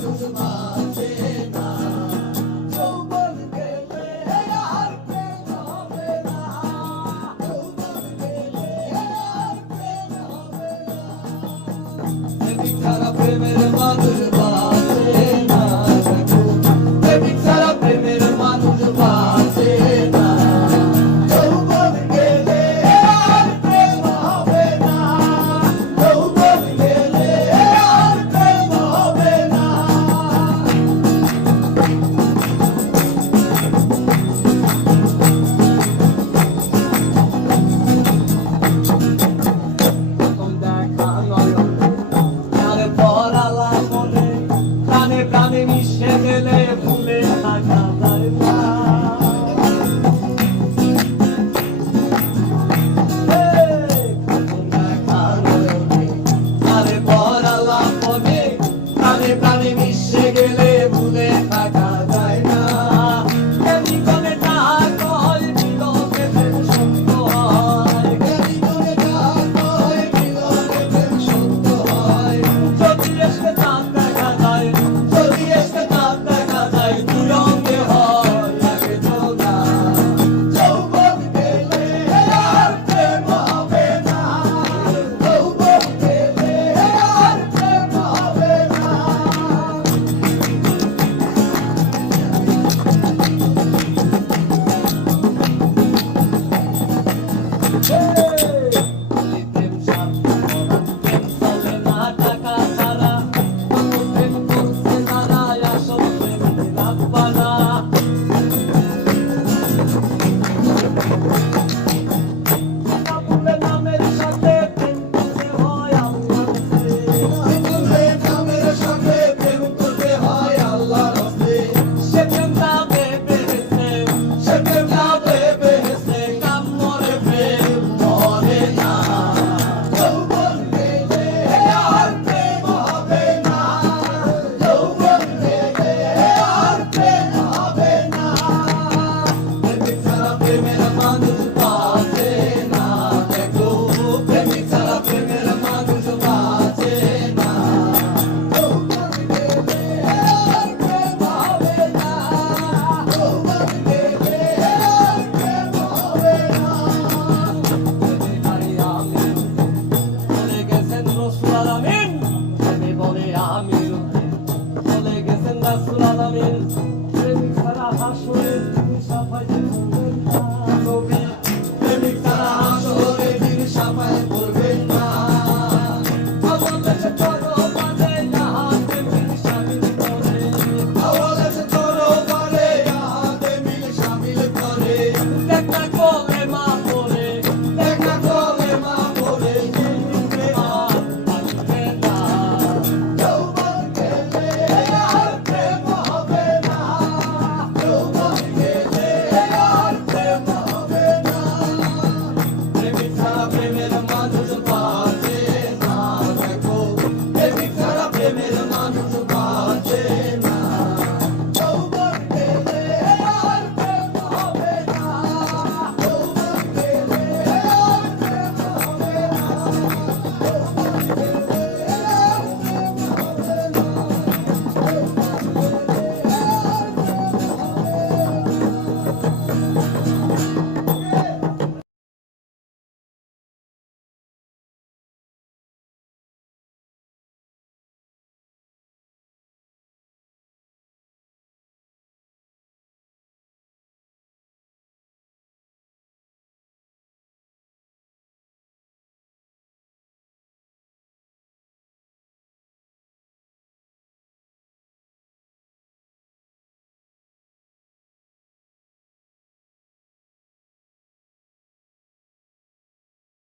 Mother, প্রাণে প্রাণে Salam.